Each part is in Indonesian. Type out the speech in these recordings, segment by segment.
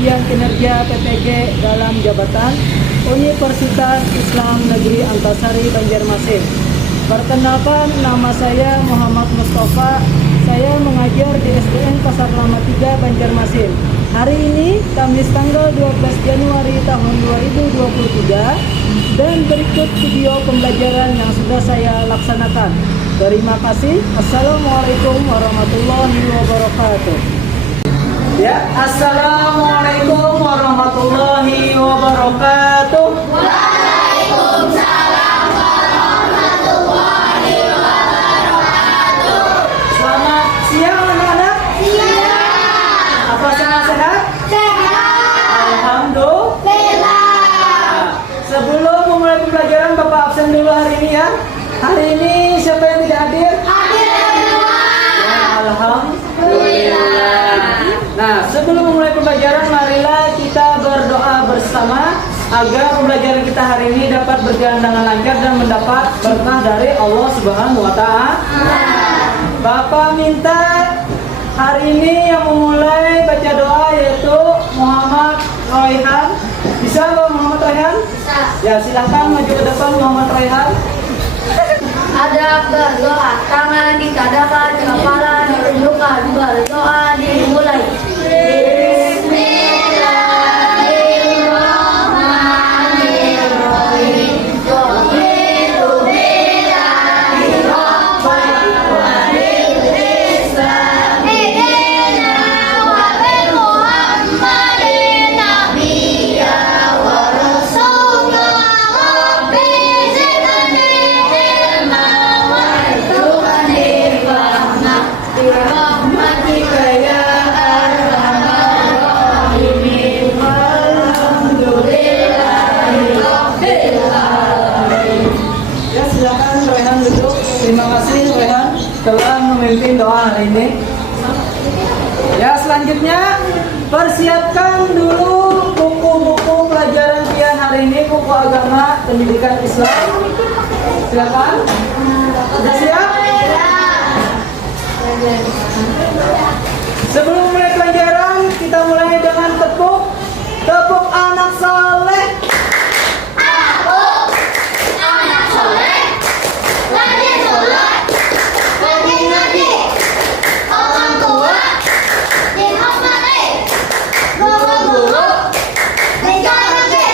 ujian kinerja PPG dalam jabatan Universitas Islam Negeri Antasari Banjarmasin. Perkenalkan, nama saya Muhammad Mustafa. Saya mengajar di SDN Pasar Lama 3 Banjarmasin. Hari ini Kamis tanggal 12 Januari tahun 2023 dan berikut video pembelajaran yang sudah saya laksanakan. Terima kasih. Assalamualaikum warahmatullahi wabarakatuh. Ya, assalamualaikum warahmatullahi wabarakatuh. Waalaikumsalam warahmatullahi wabarakatuh. Selamat siang anak-anak. Siang. Apa semua sehat? Sehat. Alhamdulillah. Sebelum memulai pembelajaran, Bapak absen dulu hari ini ya. Hari ini siapa yang tidak hadir? Hadir semua. Ya, alhamdulillah. Nah, sebelum memulai pembelajaran, marilah kita berdoa bersama agar pembelajaran kita hari ini dapat berjalan dengan lancar dan mendapat berkah dari Allah Subhanahu wa Ta'ala. Bapak minta hari ini yang memulai baca doa yaitu Muhammad Raihan. Bisa Bapak Muhammad Raihan? Bisa. Ya, silakan maju ke depan Muhammad Raihan. Ada berdoa, tangan dikadakan, kepala ditunjukkan, berdoa dimulai. Bismillahirrahmanirrahim. Raditu billahi rabban wa bil Islam dinan wa bi Muhammadin nabiyya wa rasula. Rabbi zidni ilma warzuqni fahma birahmatika ya arhamar rahimin. Alhamdulillahi rabbil alamin. Ya, silakan Raihan duduk. Terima kasih Raihan telah memimpin doa hari ini. Ya, selanjutnya persiapkan dulu buku-buku pelajaran kalian hari ini, buku agama pendidikan Islam. Silakan. Sudah siap? Sebelum mulai pelajaran, kita mulai dengan tepuk anak saleh. Aku anak soleh, rajin sholat, rajin ngaji, orang tua dihormati, guru-guru dijaga,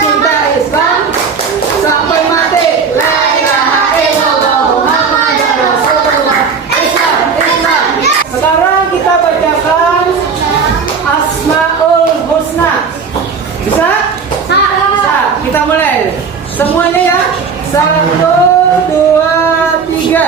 Cinta Islam sampai mati. La ilaha illallah Muhammadur Rasulullah. Islam. Sekarang kita bacakan Asmaul Husna. Bisa? Bisa. Kita mulai. Semuanya ya. 1, 2, 3.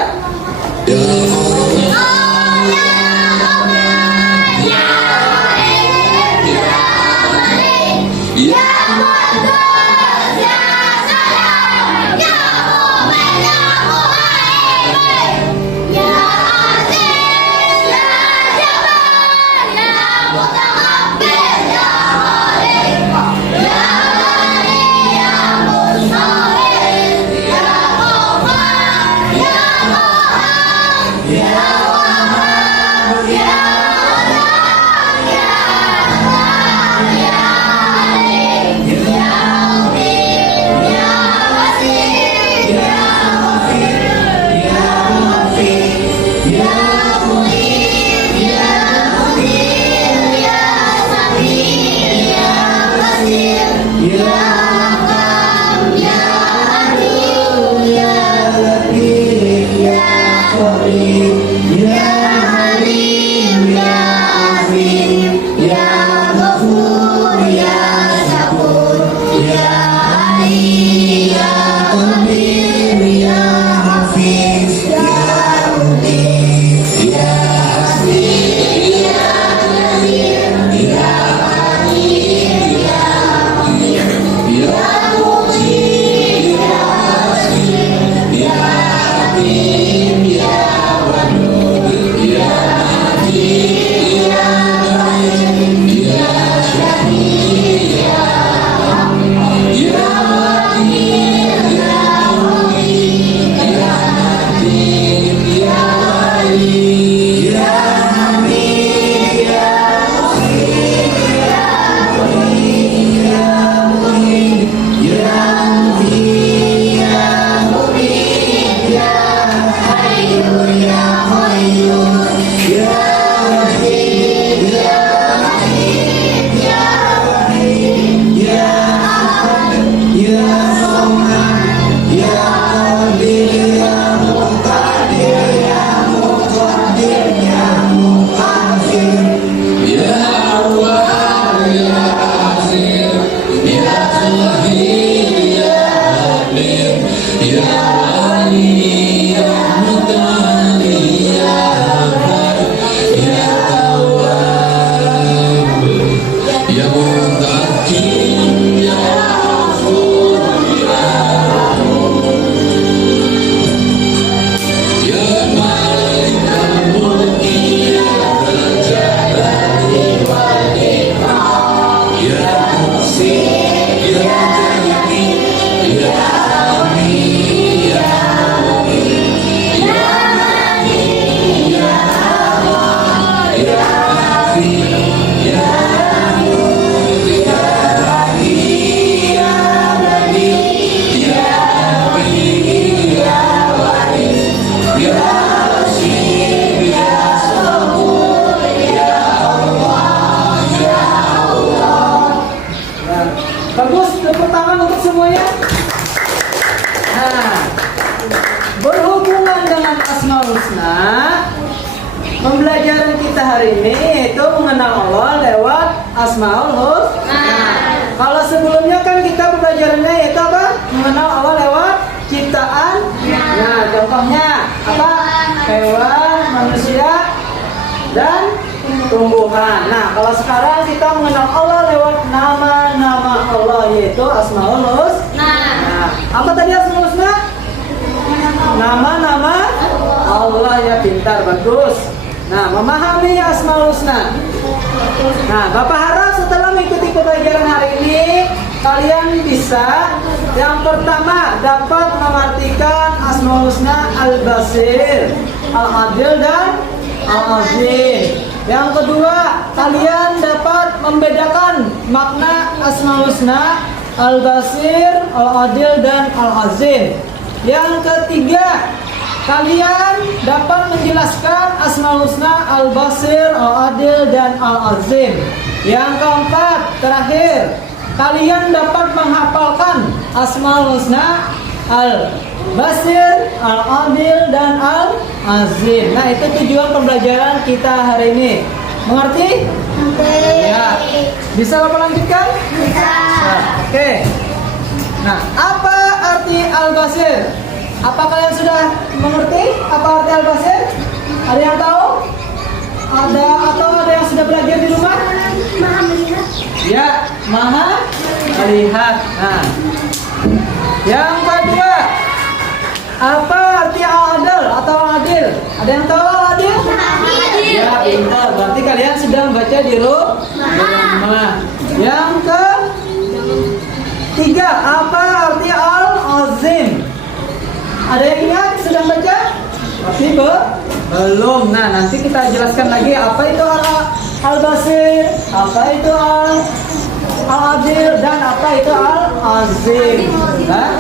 Bagus, tepuk tangan untuk semuanya. Nah, berhubungan dengan Asmaul Husna, pembelajaran kita hari ini yaitu mengenal Allah lewat Asmaul Husna. Kalau sebelumnya kan kita pembelajarannya yaitu apa? Mengenal Allah lewat ciptaan. Nah, contohnya apa? Hewan, manusia, dan tumbuhan. Nah, kalau sekarang kita mengenal Allah lewat nama-nama Allah yaitu Asmaul Husna. Nah, apa tadi Asmaul Husna? Nama-nama Allah, ya, pintar, bagus. Nah, memahami Asmaul Husna. Nah, Bapak harap setelah mengikuti pembelajaran hari ini kalian bisa yang pertama dapat mengartikan Asmaul Husna Al-Basir, Al-Adil, dan Al-Azim. Yang kedua, kalian dapat membedakan makna Asmaul Husna Al-Basir, Al-Adil, dan Al-Azim. Yang ketiga, kalian dapat menjelaskan Asmaul Husna Al-Basir, Al-Adil, dan Al-Azim. Yang keempat, terakhir, kalian dapat menghafalkan Asmaul Husna Al-Basir, Al-Adil, dan Al-Azim. Nah, itu tujuan pembelajaran kita hari ini. Mengerti? Ya. Bisa Bapak lanjutkan? Bisa. Oke. Nah, apa arti Al-Basir? Apa kalian sudah mengerti apa arti Al-Basir? Ada yang tahu? Ada atau ada yang sudah belajar di rumah? Maha melihat. Ya, maha melihat. Nah, yang kedua, apa arti Al-Adil atau Adil? Ada yang tahu Al-Adil? Adil. Ya, pintar. Berarti kalian sudah membaca di rumah. Yang ketiga, apa arti Al-Azim? Ada yang ingat sudah baca? Tapi belum. Nah, nanti kita jelaskan lagi apa itu Al-Basir, apa itu Al-Adil, dan apa itu Al-Azim. Nah,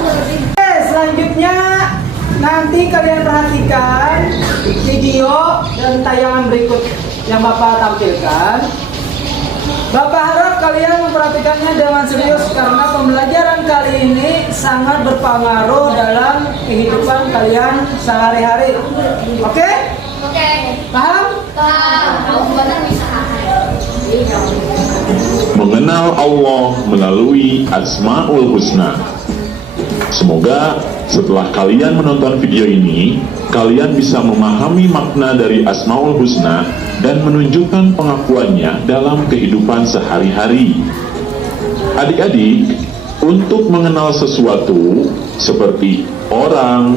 selanjutnya nanti kalian perhatikan video dan tayangan berikut yang Bapak tampilkan. Bapak harap kalian memperhatikannya dengan serius karena pembelajaran kali ini sangat berpengaruh dalam kehidupan kalian sehari-hari. Oke? Oke. Paham? Mengenal Allah melalui Asmaul Husna. Semoga setelah kalian menonton video ini, kalian bisa memahami makna dari Asmaul Husna dan menunjukkan pengakuannya dalam kehidupan sehari-hari. Adik-adik, untuk mengenal sesuatu seperti orang,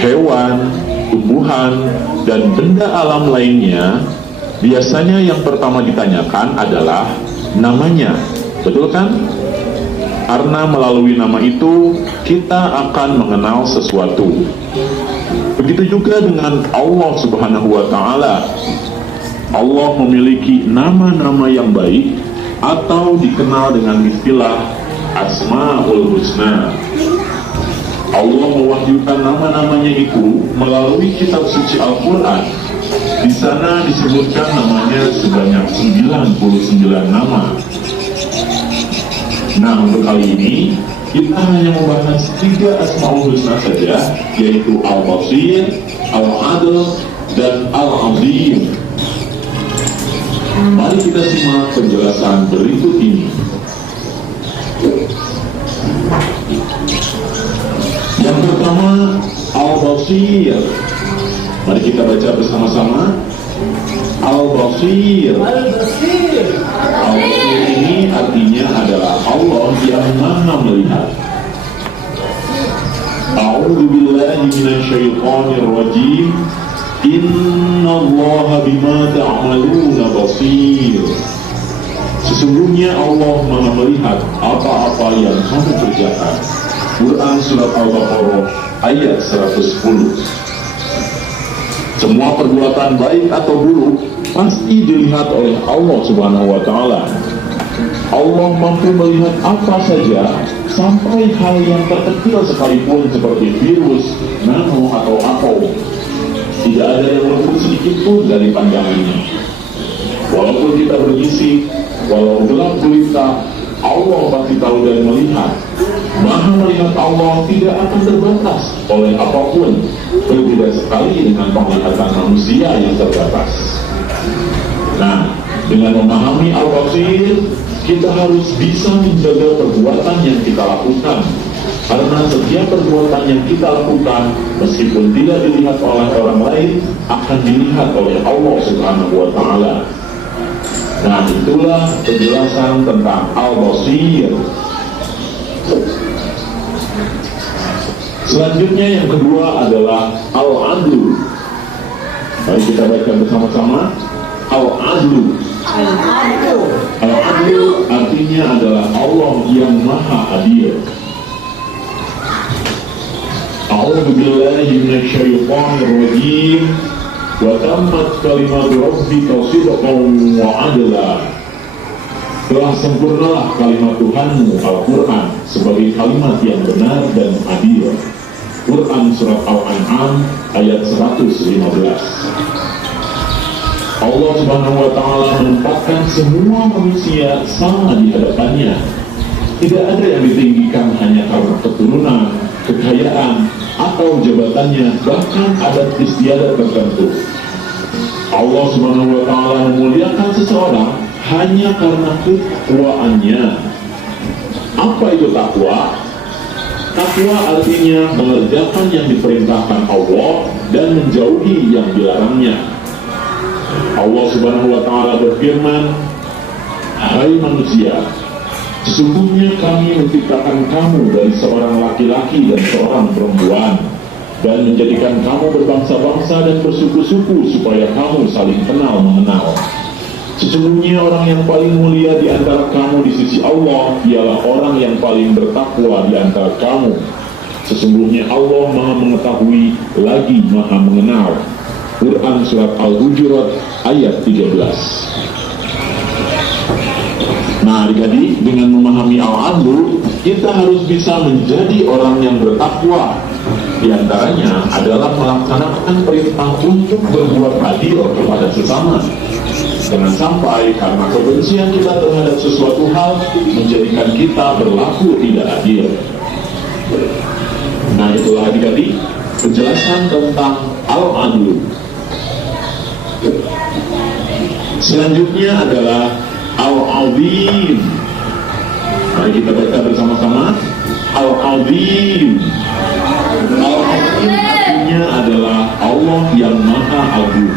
hewan, tumbuhan, dan benda alam lainnya, biasanya yang pertama ditanyakan adalah namanya. Betul kan? Karena melalui nama itu kita akan mengenal sesuatu. Begitu juga dengan Allah Subhanahu wa Ta'ala. Allah memiliki nama-nama yang baik atau dikenal dengan istilah Asmaul Husna. Allah mewahyukan nama-namanya itu melalui kitab suci Al-Quran. Di sana disebutkan namanya sebanyak 99 nama. Nah, untuk kali ini kita hanya membahas 3 Asmaul Husna saja, yaitu Al-Basir, Al-Adl, dan Al-Azim. Mari kita simak penjelasan berikut ini. Yang pertama, Al-Basir. Mari kita baca bersama-sama. Al-Basir. Al-Basir. Al-Basir ini artinya adalah Allah yang Maha melihat. A'udzu billahi minasyaitonir rajim. Innallaha bima ta'maluna basir. Sesungguhnya Allah Maha melihat apa-apa yang kamu kerjakan. Quran surat Al-Baqarah ayat 110. Semua perbuatan baik atau buruk pasti dilihat oleh Allah Subhanahu wa Ta'ala. Allah mampu melihat apa saja, sampai hal yang terkecil sekalipun seperti virus, nano atau atom. Tidak ada yang luput sedikit pun dari pandangannya. Walaupun kita berbisik, walau gelap gulita, Allah pasti tahu dan melihat. Maha melihat Allah tidak akan terbatas oleh apapun, berbeda sekali dengan penglihatan manusia yang terbatas. Nah, dengan memahami Al-Basir, kita harus bisa menjaga perbuatan yang kita lakukan. Karena setiap perbuatan yang kita lakukan, meskipun tidak dilihat oleh orang lain, akan dilihat oleh Allah Subhanahu wa Ta'ala. Nah, itulah penjelasan tentang Al-Basir. Selanjutnya yang kedua adalah Al-Adl. Mari kita baca bersama-sama. Al-Adl. Al-Adl artinya adalah Allah yang Maha Adil. A'udzu billahi minasyaitonir rajim. Wa tammat kalimatu rabbika sidqan wa adla. Telah sempurnalah kalimat Tuhanmu Al-Quran sebagai kalimat yang benar dan adil. Quran surat Al-An'am ayat 115. Allah Subhanahu wa Ta'ala menempatkan semua manusia sama di hadapannya. Tidak ada yang ditinggikan hanya karena keturunan, kekayaan, atau jabatannya, bahkan adat istiadat tertentu. Allah Subhanahu wa Ta'ala memuliakan seseorang hanya karena ketakwaannya. Apa itu takwa? Takwa artinya mengerjakan yang diperintahkan Allah dan menjauhi yang dilarangnya. Allah Subhanahu wa Ta'ala berfirman, "Hai manusia, sesungguhnya kami menciptakan kamu dari seorang laki-laki dan seorang perempuan, dan menjadikan kamu berbangsa-bangsa dan bersuku-suku supaya kamu saling kenal mengenal. Sesungguhnya orang yang paling mulia di antara kamu di sisi Allah ialah orang yang paling bertakwa di antara kamu. Sesungguhnya Allah Maha mengetahui lagi Maha mengenal." Quran surat Al-Hujurat ayat 13. Nah, adik-adik, dengan memahami Al-Adl, kita harus bisa menjadi orang yang bertakwa. Di antaranya adalah melaksanakan perintah untuk berbuat adil kepada sesama. Jangan sampai karena kebencian kita terhadap sesuatu hal menjadikan kita berlaku tidak adil. Nah, itulah adik-adik penjelasan tentang Al-Adl. Selanjutnya adalah Al-Azim. Mari kita baca bersama-sama. Al-Azim. Al-Azim artinya adalah Allah yang Maha Agung.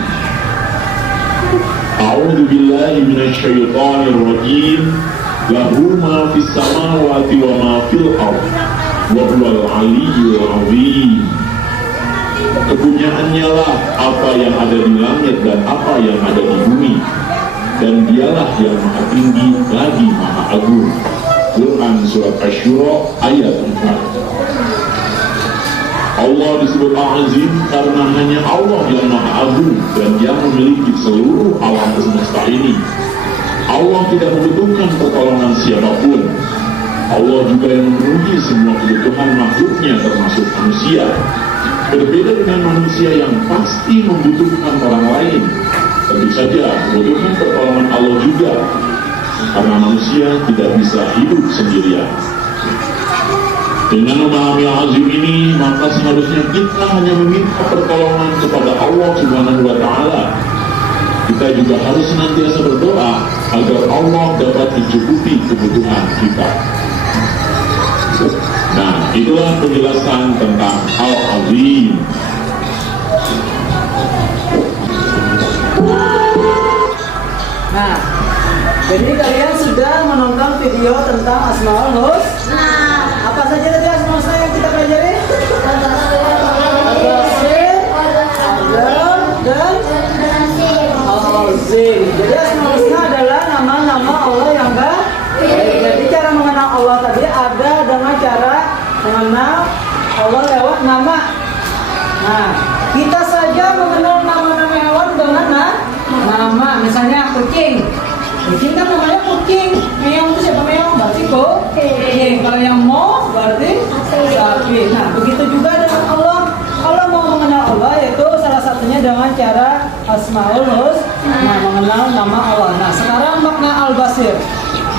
A'udzu billahi minasyaitonir rajim. Lahu ma fis samawati wa ma fil ardh. Wa huwal 'aliyyul 'azim. Kepunyaannya lah apa yang ada di langit dan apa yang ada di bumi, dan dialah yang maha tinggi lagi maha agung. Quran surat Asy-Syura ayat 4. Allah disebut Al-Azim karena hanya Allah yang maha agung dan yang memiliki seluruh alam semesta ini. Allah tidak membutuhkan pertolongan siapapun. Allah juga yang memenuhi semua kebutuhan makhluknya termasuk manusia. Berbeda dengan manusia yang pasti membutuhkan orang lain. Tentu saja membutuhkan pertolongan Allah juga, karena manusia tidak bisa hidup sendirian. Dengan memahami azim ini, maka seharusnya kita hanya meminta pertolongan kepada Allah Subhanahu wa Ta'ala. Kita juga harus senantiasa berdoa agar Allah dapat mencukupi kebutuhan kita. Nah, itulah penjelasan tentang Al-Azim. Nah, jadi kalian sudah menonton video tentang Asmaul Husna. Apa saja tadi Asmaul Husna yang kita pelajari? Al-Basir, Al-Alam, dan Al-Azim. Jadi Asmaul Husna adalah nama-nama Allah yang baik. Jadi cara mengenal Allah tadi ada dengan cara mengenal Allah lewat nama. Nah, kita saja mengenal nama-nama hewan dengan nama. Misalnya kucing. Kucing kan namanya kucing. Meong itu siapa meong? Berarti kucing. Kalau yang mau berarti sapi. Nah, begitu juga dengan Allah. Allah mau mengenal Allah yaitu salah satunya dengan cara Asmaul Husna. Nah, mengenal nama Allah. Nah, sekarang makna Al-Basir.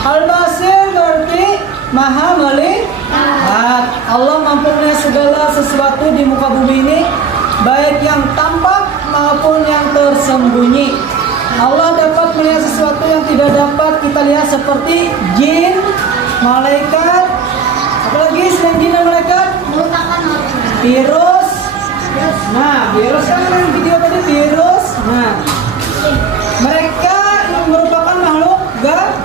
Al-Basir berarti Maha melihat. Allah mampu melihat segala sesuatu di muka bumi ini, baik yang tampak maupun yang tersembunyi. Allah dapat melihat sesuatu yang tidak dapat kita lihat seperti jin, malaikat, apalagi selain jin dan malaikat, virus. Nah, virus kan yang video tadi virus. Nah, mereka yang merupakan makhluk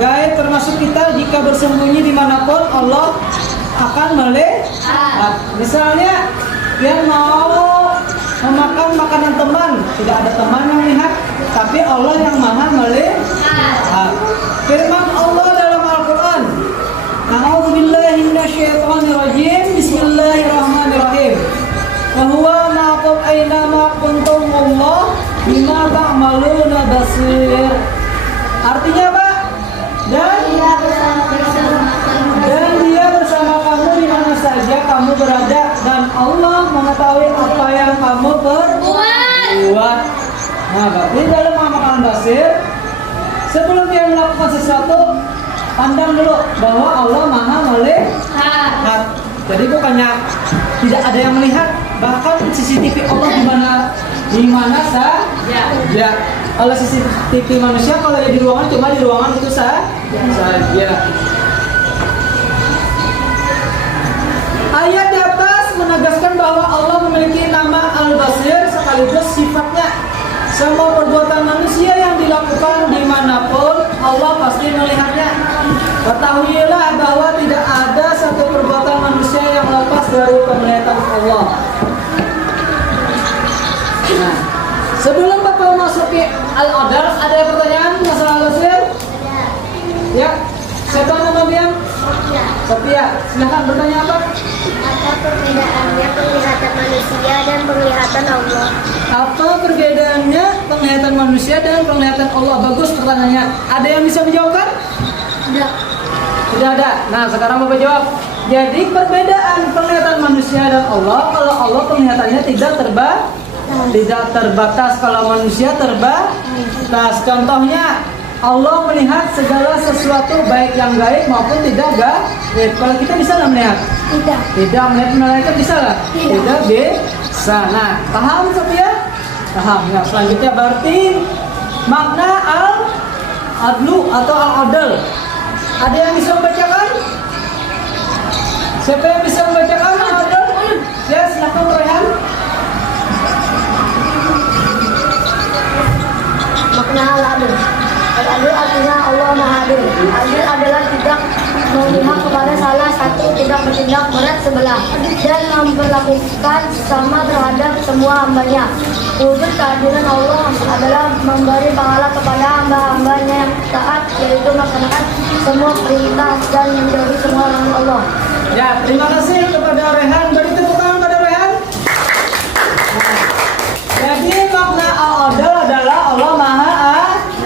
gaib termasuk kita, jika bersembunyi dimanapun Allah akan melihat. Misalnya dia mau memakan makanan teman, tidak ada teman yang melihat, tapi Allah yang maha melihat. Firman Allah dalam Al-Quran, A'udzubillahi minasyaitonirrajim, Bismillahirrahmanirrahim. Wa huwa ma'akum aina ma kuntum wallahu bima ta'maluna basir. Artinya apa? Dan dia bersama kamu di mana saja kamu berada, dan Allah mengetahui apa yang kamu perbuat. Nah, berarti dalam pemahaman basir, sebelum dia melakukan sesuatu, pandang dulu bahwa Allah maha melihat. Jadi bukannya tidak ada yang melihat, bahkan CCTV Allah di mana saja. Kalau CCTV manusia kalau di ruangan cuma di ruangan itu saja. Ayat di atas menegaskan bahwa Allah memiliki nama Al-Basir sekaligus sifatnya. Semua perbuatan manusia yang dilakukan dimanapun Allah pasti melihatnya. Ketahuilah bahwa tidak ada satu perbuatan manusia yang lepas dari penglihatan Allah. Nah, sebelum Bapak memasuki Al-Adal, ada pertanyaan masalah Al-Basir? Ya, siapa nama dia? Sophia, silahkan bertanya apa? Apa perbedaannya penglihatan manusia dan penglihatan Allah? Apa perbedaannya penglihatan manusia dan penglihatan Allah? Bagus pertanyaannya. Ada yang bisa menjawabkan? Tidak. Tidak ada. Nah, sekarang Bapak jawab. Jadi perbedaan penglihatan manusia dan Allah, kalau Allah penglihatannya tidak terbatas, kalau manusia terbatas. Contohnya, Allah melihat segala sesuatu baik yang gaib maupun tidak gaib. Kalau kita bisa nggak melihat? Tidak melihat malaikat bisa nggak? Tidak bisa. Nah, paham Sophia? Paham. Ya, selanjutnya berarti makna al-adlu atau al-adl. Ada yang bisa membacakan? Siapa yang bisa membacakan al-adl? Ya, silakan Rehan. Makna al-adl. Al-adl artinya Allah Maha Adil. Adil adalah tidak memihak kepada salah satu, tidak bertindak berat sebelah, dan memperlakukan sama terhadap semua hambanya. Wujud keadilan Allah adalah memberi pahala kepada hamba-hambanya yang taat, yaitu melaksanakan semua perintah dan menjauhi semua larangan Allah. Ya, terima kasih kepada Rehan. Beri tepuk tangan pada Rehan. Nah, jadi makna al-adl adalah Allah Maha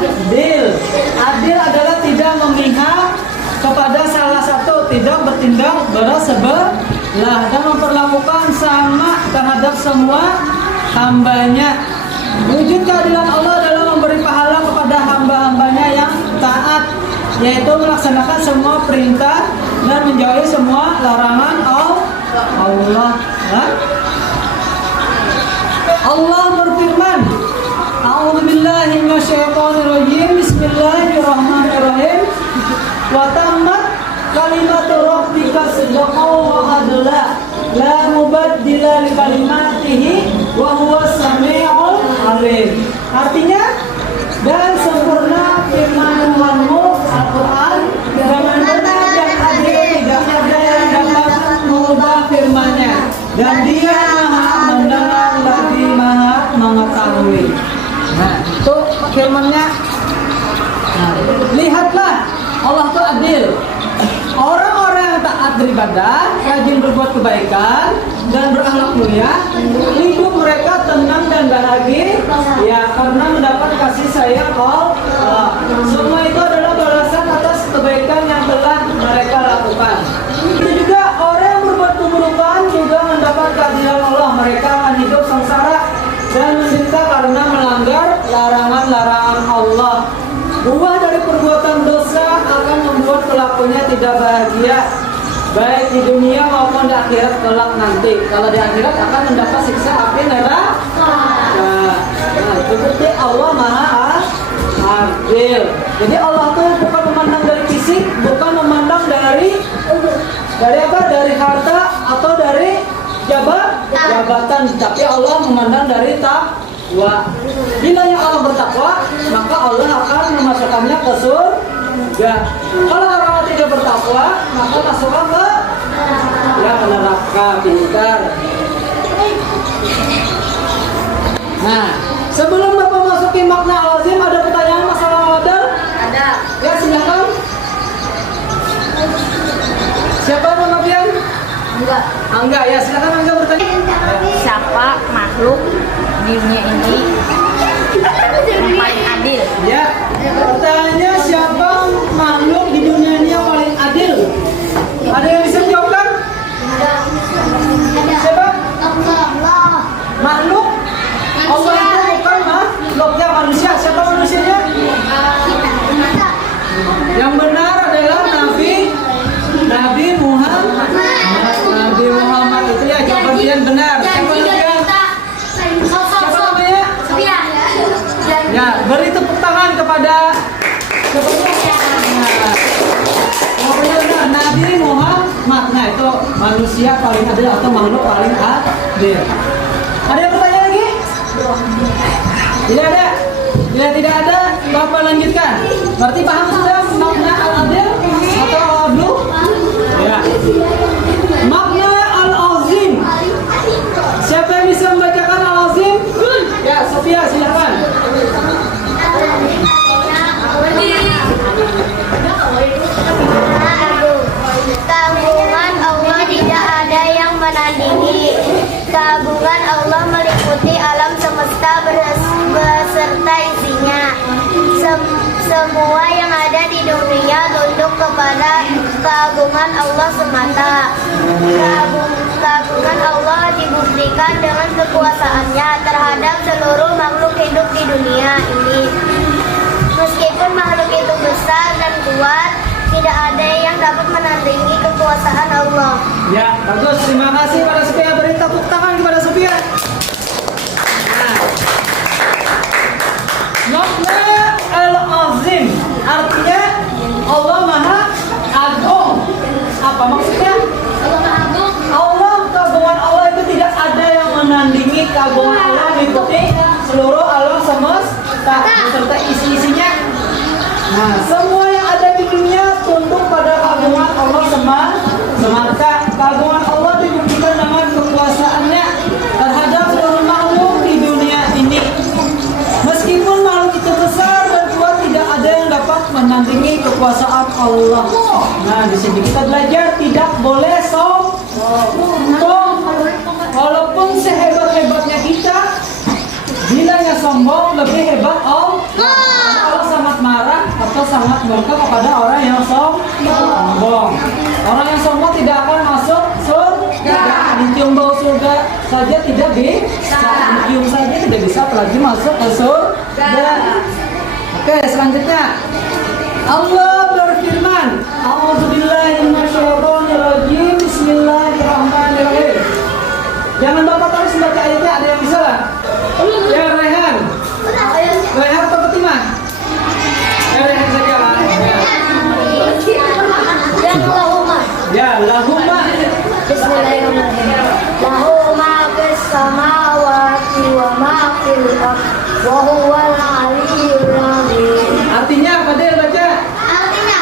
Adil. Adil adalah tidak memihak kepada salah satu, tidak semua hambanya. Wujud keadilan Allah adalah memberi pahala kepada hamba-hambanya yang taat, yaitu melaksanakan semua perintah dan menjauhi semua larangan Allah. Allah berfirman, A'udzubillahi minasyaitonirrajim. Bismillahirrahmanirrahim. Wa tammat kalimatu rabbika sidqan wa adla, la mubaddila li kalimatihi wa huwas samiul alim. Artinya, dan sempurna firman Tuhanmu Al-Quran dengan benar dan adil, tidak ada yang dapat mengubah firman-Nya, dan Dia Maha mendengar lagi Maha mengetahui. Nah, itu firman-Nya. Nah, lihatlah, Allah itu adil. Orang-orang yang taat beribadah, rajin berbuat kebaikan dan berakhlak mulia, hidup mereka tenang dan bahagia, ya, karena mendapat kasih sayang Allah. Semua itu adalah balasan atas kebaikan yang telah mereka lakukan. Itu juga orang yang berbuat keburukan juga mendapat keadilan Allah. Mereka akan hidup sengsara dan menderita karena melanggar larangan-larangan Allah. Buah dari perbuatan dosa akan membuat pelakunya tidak bahagia, baik di dunia maupun di akhirat kelak nanti. Kalau di akhirat akan mendapat siksa api neraka. Nah, seperti Allah Maha Adil. Jadi Allah itu bukan memandang dari fisik, bukan memandang dari apa? Dari harta atau dari jabatan, tapi Allah memandang dari takwa. Bila yang Allah bertakwa, maka Allah akan memasukkannya ke surga. Kalau orang tidak bertakwa, maka masukkan ke neraka. Pintar. Nah, sebelum Bapak masuki makna al-azim, ada pertanyaan masalah al-adl? Ada. Ya, silakan. Siapa nama Bian? Angga, ya silakan Angga bertanya. Siapa makhluk di dunia ini yang paling adil? Ya, pertanyaannya siapa makhluk di dunia ini yang paling adil? Ada yang bisa menjawabkan? Siapa? Allah. Makhluk? Allah itu bukan makhluknya manusia. Siapa manusianya? Yang benar adalah Nabi Muhammad. Nabi Muhammad itu ya jawaban yang benar. Siapa namanya? Siapa namanya? Ya, beri tepuk tangan kepada Nabi Muhammad. Nah, itu manusia paling adil atau makhluk paling adil. Ada yang bertanya lagi? Tidak ada. Bila tidak ada, Bapak lanjutkan. Berarti paham sudah makna al-adil atau al-adlu? Ya. Makna al-azim. Siapa yang bisa membacakan al-azim? Ya, Sofia silakan. Keagungan Allah tidak ada yang menandingi. Keagungan Allah meliputi alam semesta beserta isinya. Semua yang ada di dunia tunduk kepada keagungan Allah semata. Keagungan Allah dibuktikan dengan kekuasaannya terhadap seluruh makhluk hidup di dunia ini. Meskipun makhluk itu besar dan kuat, tidak ada yang dapat menandingi kekuasaan Allah. Ya, bagus. Terima kasih pada Sofia. Beri tepuk tangan kepada Sofia. Nah, makna al-azim artinya Allah Maha Agung. Apa maksudnya? Allah, keagungan Allah itu tidak ada yang menandingi keagungan Allah, mengikuti seluruh alam semesta beserta isi-isinya. Nah, semua yang ada di dunia tunduk pada keagungan Allah semata. Keagungan Allah dibuktikan dengan kekuasaannya terhadap seluruh makhluk di dunia ini. Meskipun makhluk itu besar dan kuat, tidak ada yang dapat menandingi kekuasaan Allah. Nah, di sini kita belajar tidak boleh sombong. Walaupun sehebat-hebatnya kita, bila yang sombong lebih hebat Allah. Allah sangat marah atau sangat murka kepada orang yang sombong. Orang yang sombong tidak akan masuk surga. Dicium bau surga saja tidak bisa, mencium saja tidak bisa, apalagi masuk ke surga. Oke, selanjutnya Allah berfirman, A'udzubillahi minasyaitonirrajim, Bismillahirrahmanirrahim. Jangan Bapak terus baca ayatnya, ada yang bisa lah? Ya, Rehan. Rehan atau Fatimah? Ya, Rehan saja lah. Ya, lahumma. Bismillahirrahmanirrahim. Lahu ma fis samawati wa ma fil ardh wa huwal aliyyul azim. Artinya apa dia baca? Artinya,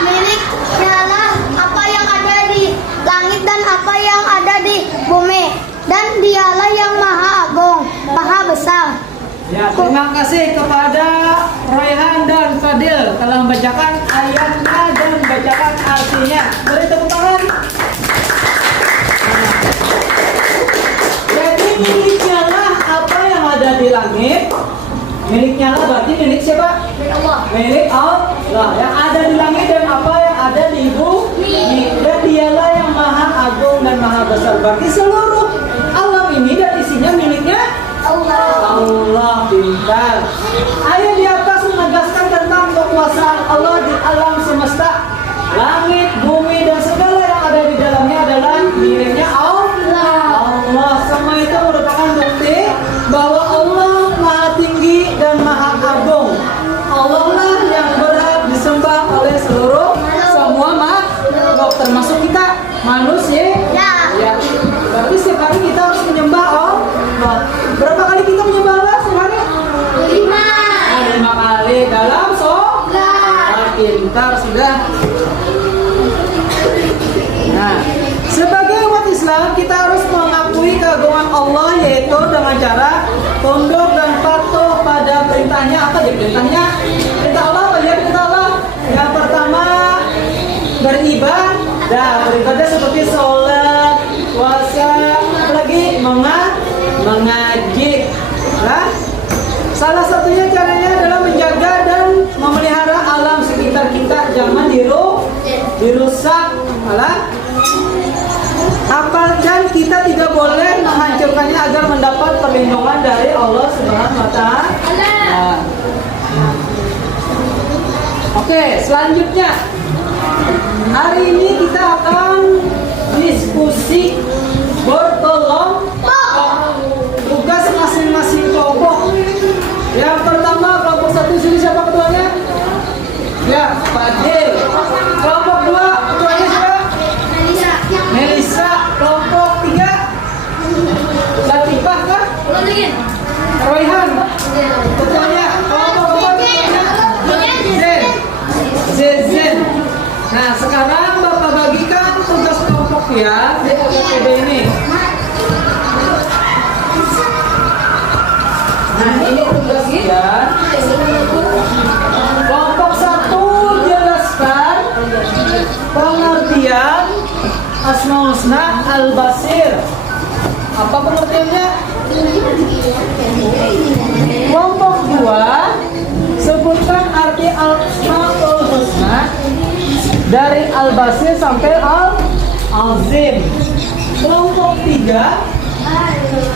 miliknya lah apa yang ada di langit dan apa yang ada di bumi. Dan dialah yang maha agung, maha besar. Ya, terima kasih kepada Raihan dan Fadil telah membacakan ayatnya dan membacakan artinya. Beri tepuk tangan. Jadi miliknya lah apa yang ada di langit. Miliknya lah berarti milik siapa? Milik Allah. Yang ada di langit dan apa yang ada di bumi. Dan dialah yang maha agung dan maha besar. Bagi seluruh alam ini dan isinya miliknya Allah. Pintar. Ayat di atas menegaskan tentang kekuasaan Allah di alam semesta. Langit, bumi dan segala yang ada di dalamnya adalah miliknya Allah. Semua itu merupakan bukti bahwa Allah maha tinggi dan maha agung. Allah lah yang berhak disembah oleh seluruh semua makhluk, termasuk kita manusia. Ya. Berarti setiap hari kita harus menyembah Allah. Berapa kali kita menyembah Allah sehari? 5 kali dalam sholat. Pintar sudah. Nah, sebagai umat Islam kita harus mengakui keagungan Allah, yaitu dengan cara tunduk dan patuh pada perintahnya. Apa ya perintahnya? Perintah Allah apa ya perintah Allah? Yang pertama beribadah seperti sholat, puasa, apalagi mengaji. Nah, salah satunya caranya adalah menjaga dan memelihara alam sekitar kita, jangan dirusak. Dan kita tidak boleh menghancurkannya agar mendapat perlindungan dari Allah Subhanahu wa Ta'ala. Oke, selanjutnya hari ini kita akan diskusi berkelompok, tugas masing-masing kelompok. Yang pertama kelompok 1 sini siapa ketuanya? Ya, Fadil. Kelompok 2 ketuanya siapa? Melisa. Kelompok 3 Latifah kah? Royhan. Ketuanya. Kelompok 4 Zen. Nah, sekarang Bapak bagikan tugas kelompok ya di LPD ini. Nah, ini tugasnya. Kelompok 1 jelaskan pengertian Asmaul Husna Al-Basir. Apa pengertiannya? Kelompok 2 sebutkan arti Asmaul Husna dari Al-Basir sampai Al-Azim. Kelompok 3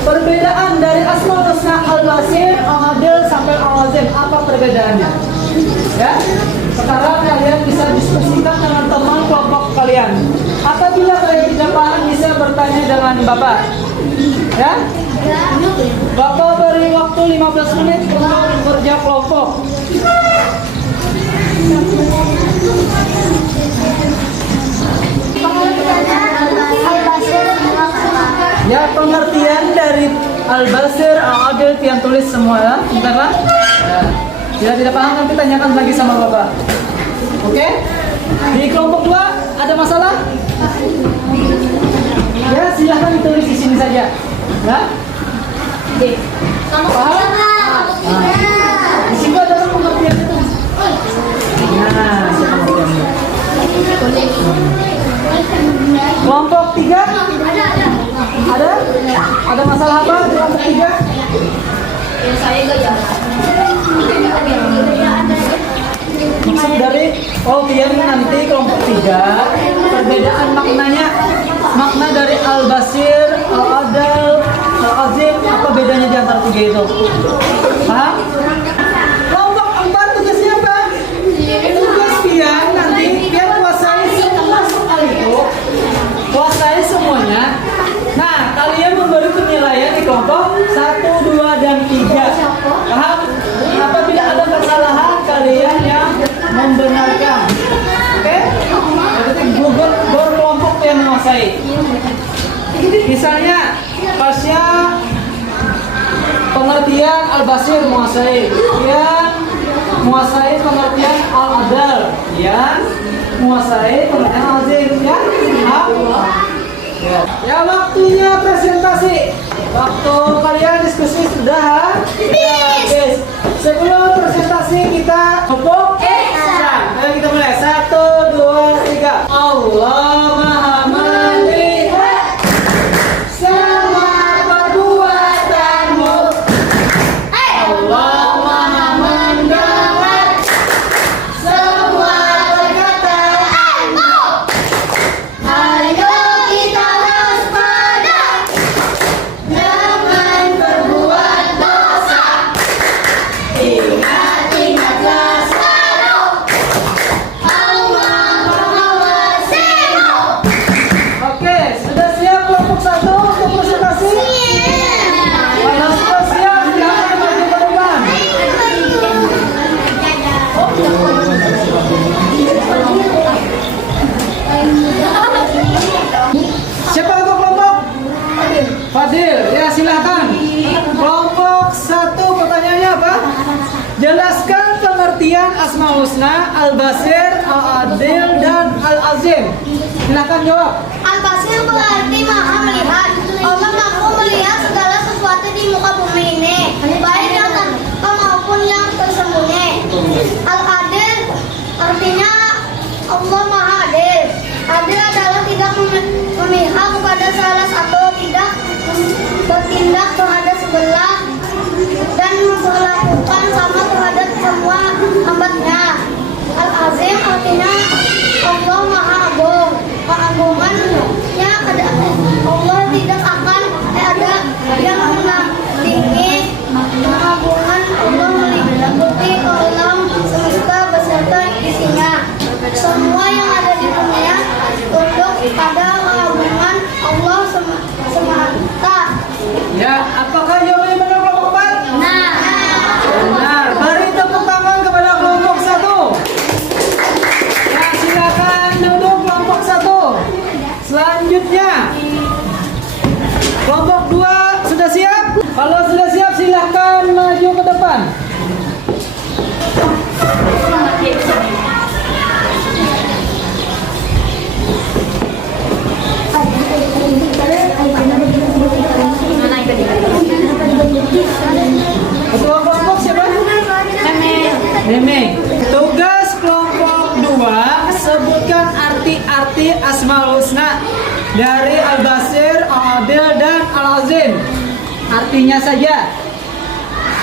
perbedaan dari Asmaul Husna Al-Basir, Al-Adil sampai Al-Azim. Apa perbedaannya? Ya, sekarang kalian bisa diskusikan dengan teman kelompok kalian. Apabila kalian tidak paham bisa bertanya dengan Bapak. Ya, Bapak beri waktu 15 menit untuk kerja kelompok. Ya, pengertian dari Al-Basir, Al-Adil, yang tulis semua ya. Bentar lah. Ya. Tidak paham nanti tanyakan lagi sama Bapak. Oke? Di kelompok 2 ada masalah? Ya, silahkan ditulis di sini saja. Ya? Paham? Di sini ada pengertian itu. Nah, pengertiannya. Kelompok 3? Ada? Ada masalah apa di kelompok 3? Maksud dari kemudian nanti kelompok 3 perbedaan maknanya. Makna dari Al-Basir, Al-Adil, Al-Azim, apa bedanya di antara 3 itu? Paham? Kelompok 4 tugasnya apa? Tugas pian nanti pian kuasai semua soal itu, kuasai semuanya. Nah, kalian memberi penilaian di kelompok 1, 2, dan 3. Paham? Apabila ada kesalahan, kalian yang membenarkan. Oke? Berarti berkelompok yang menguasai. Misalnya, Pasya pengertian Al-Basir menguasai, yang menguasai pengertian Al-Adal, yang menguasai pengertian Al-Azim, ya? Ya, waktunya presentasi. Waktu kalian diskusi sudah habis. Sebelum presentasi kita tepuk tangan. Ayo kita mulai. 1, 2, 3. Allah Maha melihat semua perbuatanmu. Allah Maha mendengar semua perkataanmu. Ayo kita waspada, jangan berbuat dosa. Ingat-ingatlah selalu, Allah mengawasimu. Oke, sudah siap kelompok 1 untuk presentasi? Kalau sudah siap, silakan maju ke depan. Siapa untuk kelompok? Fadil, ya silakan. Kelompok 1 pertanyaannya apa? Jelaskan pengertian Asmaul Husna, Al-Basir, Al-Adil, dan Al-Azim. Silakan jawab. Al-Basir berarti maha melihat. Allah mampu melihat segala sesuatu di muka bumi ini, baik yang tampak maupun yang tersembunyi. Al-Adil artinya Allah maha adil. Adil adalah tidak memihak kepada salah satu, tidak bertindak terhadap sebelah, dan memperlakukan sama terhadap semua hamba-Nya. Al-Azim artinya Allah maha agung. Keagungannya Allah tidak akan ada yang menandingi. Keagungan Allah meliputi alam semesta beserta isinya. Semua yang ada di dunia tunduk pada keagungan Allah semata. Ya, apakah jawabannya benar kelompok 4? Benar. Beri tepuk tangan kepada kelompok 1. Ya, silakan duduk kelompok 1. Selanjutnya, kelompok 2 sudah siap? Kalau sudah siap, silakan maju ke depan. Ketua kelompok siapa? Meme. Tugas kelompok 2, sebutkan arti-arti Asmaul Husna dari Al-Basir, Al-Adil, dan Al-Azim. Artinya saja.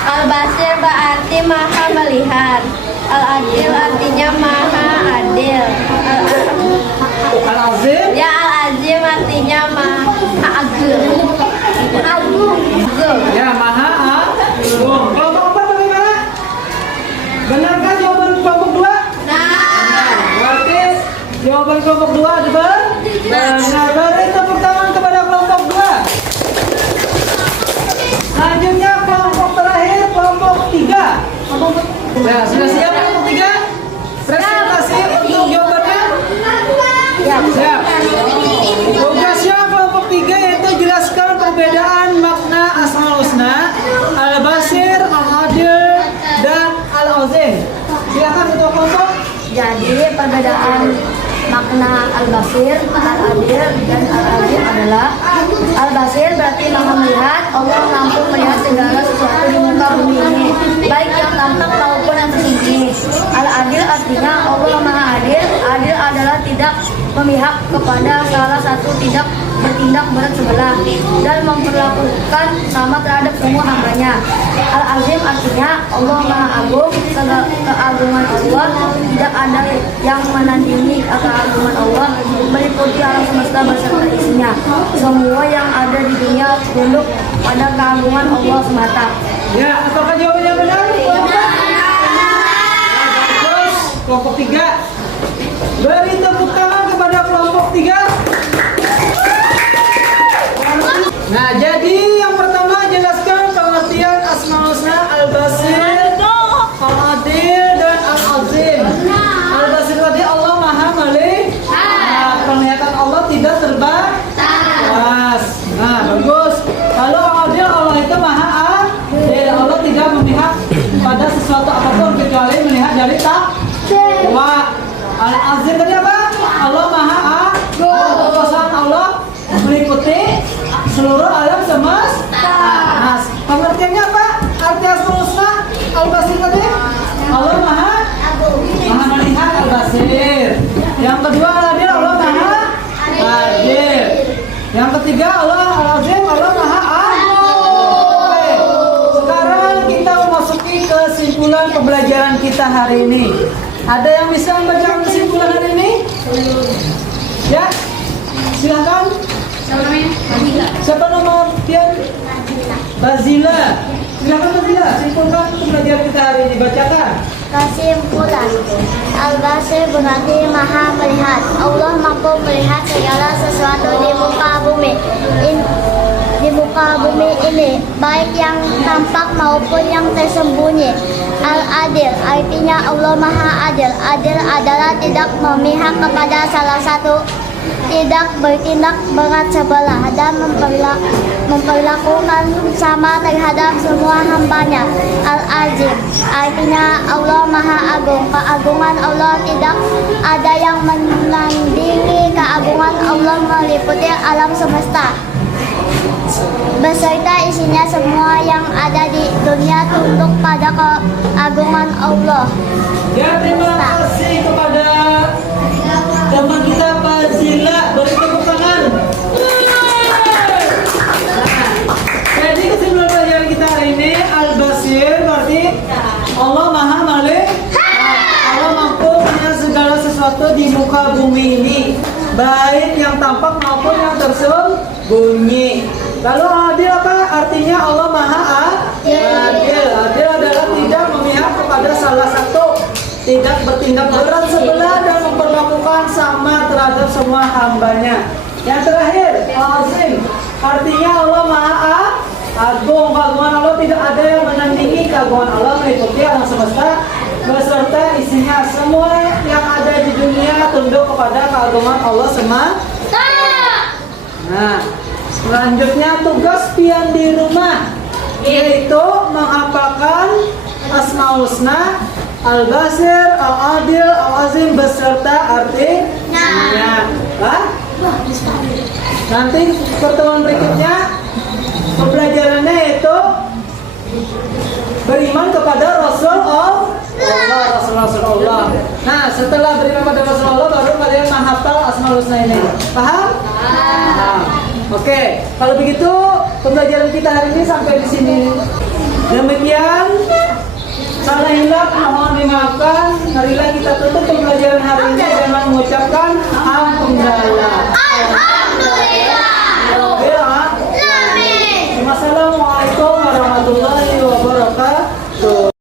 Al-Basir berarti maha melihat. Al-Adil artinya maha adil. Al-Azim. Ya, Al-Azim artinya maha agung. Ya, maha agung. Kelompok 4 bagaimana? Benarkah jawaban kelompok 2? Berarti jawaban kelompok 2 benar. Beri tepuk tangan kepada kelompok 2. Selanjutnya kelompok terakhir, kelompok 3. Ya, sudah siap kelompok 3? Presentasi untuk jawabannya? Siap. Tugasnya kelompok 3 yaitu jelaskan perbedaan makna Asmaul Husna, Al-Basir, Al-Adil, dan Al-Azim. Silakan ketua kelompok. Jadi perbedaan makna Al-Basir, Al-Adil, dan Al-Azim adalah Al-Basir berarti maha melihat. Allah mampu melihat segala sesuatu di muka bumi ini, baik yang tampak maupun yang tersembunyi. Al-Adil artinya Allah maha adil. Adil adalah tidak memihak kepada salah satu, tidak bertindak berat sebelah, dan memperlakukan sama terhadap semua hambanya. Al-Azim artinya Allah Maha Agung, segala keagungan Allah tidak ada yang menandingi keagungan Allah, meliputi alam semesta beserta isinya. Semua yang ada di dunia tunduk pada keagungan Allah semata. Ya, apakah jawabannya benar? Terus kelompok 3. Beri tepuk tangan kepada kelompok 3. Nah, jadi yang pertama jelaskan pengertian Asmaul Husna Al-Basir, Al-Adil, dan Al-Azim. Al-Basir tadi Allah Maha melihat. Penglihatan Allah tidak terbatas. Nah, bagus. Kalau Al-Adil, Allah itu Maha Adil. Allah tidak memihak pada sesuatu apapun kecuali melihat dari takwa. Al-Azim tadi apa? Allah Maha Agung. Kekuasaan Allah meliputi seluruh alam semesta. Nah, pengertiannya apa? Arti Asmaul Husna Al-Basir tadi? Allah Maha melihat, Al-Basir. Yang kedua Al-Adil, Allah Maha Adil. Yang ketiga Allah Al-Azim, Allah Maha Agung. Sekarang kita memasuki kesimpulan pembelajaran kita hari ini. Ada yang bisa membaca kesimpulan hari ini? Ya, silakan. Siapa nomor pian? Bazila. Silakan Bazila, simpulkan pembelajaran kita hari ini, bacakan. Kesimpulan, Al-Basir berarti Maha melihat. Allah mampu melihat segala sesuatu di muka bumi. Di muka bumi ini, baik yang tampak maupun yang tersembunyi. Al-Adil artinya Allah Maha Adil. Adil adalah tidak memihak kepada salah satu, tidak bertindak berat sebelah, dan memperlakukan sama terhadap semua hambanya. Al-Azim artinya Allah Maha Agung. Keagungan Allah tidak ada yang menandingi keagungan Allah, meliputi alam semesta beserta isinya. Semua yang ada di dunia tunduk pada keagungan Allah. Ya, terima kasih kepada teman kita Bazila. Beri tepuk tangan. Jadi kesimpulan pelajaran kita hari ini, Al-Basir berarti Allah Maha melihat. Allah mampu melihat segala sesuatu di muka bumi ini, baik yang tampak maupun yang tersembunyi. Lalu Adil apa? Artinya Allah Maha Adil. Adil adalah tidak memihak kepada salah satu, tidak bertindak berat sebelah, dan memperlakukan sama terhadap semua hambanya. Yang terakhir, Al-Azim artinya Allah Maha Agung. Keagungan Allah tidak ada yang menandingi keagungan Allah, meliputi alam semesta beserta isinya. Semua yang ada di dunia tunduk kepada keagungan Allah semata. Nah, selanjutnya tugas pian di rumah yaitu menghafalkan Asmaul Husna Al-Basir, Al-Adil, Al-Azim beserta artinya. Nanti pertemuan berikutnya pembelajarannya yaitu beriman kepada Rasulullah. Nah, setelah beriman kepada Rasulullah baru kalian menghafal Asmaul Husna ini. Paham? Paham. Oke, kalau begitu pembelajaran kita hari ini sampai di sini. Demikian, salah hilaf mohon dimaafkan. Marilah kita tutup pembelajaran hari ini dengan mengucapkan alhamdulillah. Alhamdulillah.